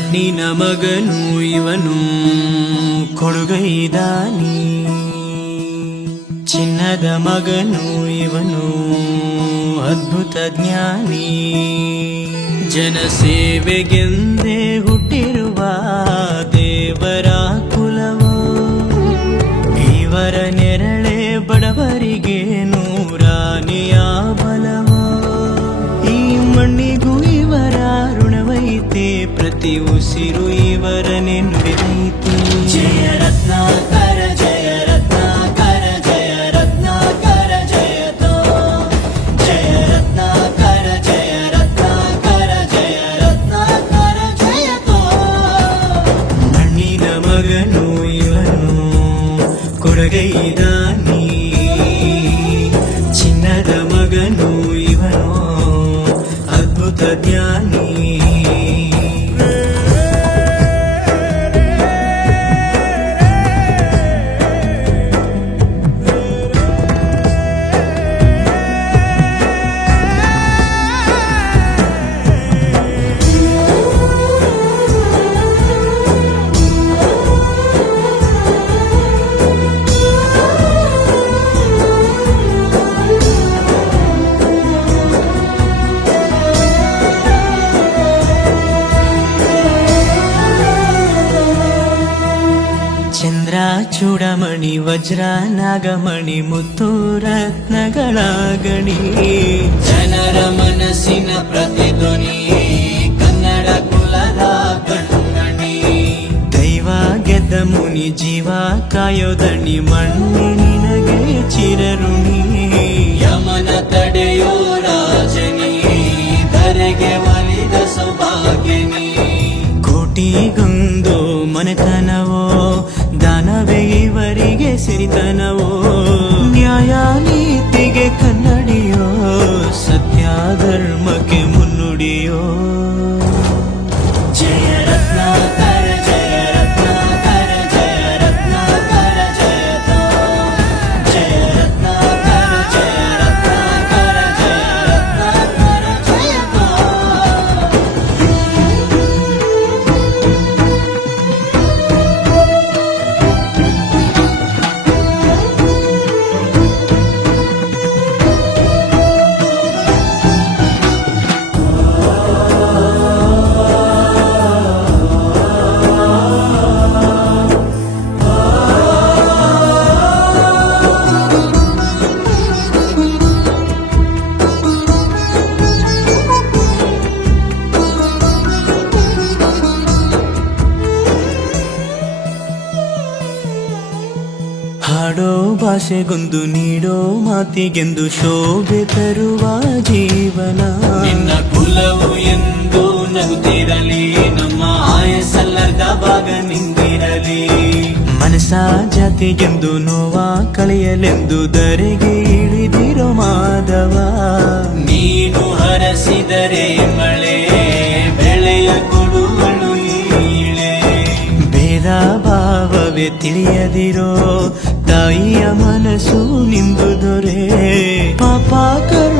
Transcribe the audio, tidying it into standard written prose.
ಮಣ್ಣಿನ ಮಗನು ಇವನು ಕೊಡುಗೈದಾನಿ, ಚಿನ್ನದ ಮಗನು ಇವನು ಅದ್ಭುತ ಜ್ಞಾನಿ. ಜನಸೇವೆಗೆಂದೇ ಹುಟ್ಟಿರುವ ದೇವರ ಕುಲವೋ, ಇವರ ನೆರಳೆ ಬಡವರಿಗೆ ನೂರಾನೆಯ ಬಲವೋ. ಈ ಮಣ್ಣಿಗೂ ಇವರ ಋಣವೈತೆ, ಪ್ರತಿ ಉಸಿರು ಇವರನೆ ನುಡಿದೈತೆ. ಜಯ ರತ್ನಾಕರ ಜಯ ರತ್ನಾಕರ ಜಯ ರತ್ನಾಕರ ಜಯತೋ, ಜಯ ರತ್ನಾಕರ ಜಯ ರತ್ನಾಕರ ಜಯ ರತ್ನಾಕರ ಜಯತೋ. ಮಣ್ಣಿನ ಮಗನು ಇವನು ಕೊಡುಗೈದಾನಿ, ಚಿನ್ನದ ಮಗನು ಇವನು ಅದ್ಭುತ ಜ್ಞಾನಿ. ಚಂದ್ರ ಚೂಡಮಣಿ ವಜ್ರ ನಾಗಮಣಿ ಮುತ್ತು ರತ್ನಗಳ ಗಣಿ, ಜನರ ಮನಸ್ಸಿನ ಪ್ರತಿಧ್ವನಿ ಕನ್ನಡ ಕುಲದ ಕಣ್ಮಣಿ. ದೈವ ಗೆದ್ದ ಮುನಿ ಜೀವ ಕಾಯೋದಣಿ, ಮಣ್ಣು ನಿನಗೆ ಚಿರಋಣಿ. ಯಮನ ತಡೆಯೋ ರಾಜನಿ, ಧರೆಗೆ ಒಲಿದ ಸೌಭಾಗ್ಯನಿ. ಕೋಟಿಗೊಂದು ಮನೆತನವೋ, ದಾನವೇ ಇವರಿಗೆ ಸಿರಿತನವೋ. ನ್ಯಾಯ ನೀತಿಗೆ ಕನ್ನಡಿಯೋ, ಸತ್ಯ ಧರ್ಮಕ್ಕೆ ಮುನ್ನುಡಿಯೋ. ಜಯ ರತ್ನಾಕರ ಜಯ ರತ್ನಾಕರ ಜಯ ರತ್ನಾಕರ ಜಯತೋ, ಜಯ ರತ್ನಾಕರ ಜಯ ರತ್ನಾಕರ ಜಯ ರತ್ನಾಕರ ಜಯತೋ. ಹಾಡೋ ಭಾಷೆಗೊಂದು ನೀಡೋ ಮಾತಿಗೆಂದು ಶೋಭೆ ತರುವ ಜೀವನ. ನಿನ್ನ ಕುಲವು ಎಂದು ನಗುತ್ತಿರಲಿ, ನಮ್ಮ ಆಯಸ್ಸಲ್ಲದ ಭಾಗ ನಿಂದಿರಲಿ. ಮನಸ ಜಾತಿಗೆಂದು ನೋವ ಕಳೆಯಲೆಂದು ಧರೆಗೆ ಇಳಿದಿರೋ ಮಾಧವ. ನೀನು ಹರಸಿದರೆ ಮಳೆ ಬೆಳೆಯ ಕೊಡುವಳು ಈಳೆ. ಭೇದ ಭಾವವೇ ತಿಳಿಯದಿರೋ ತಾಯಿಯ ಮನಸ್ಸು ನಿಂದು ದೊರೆ. ಪಾಪ ಕರು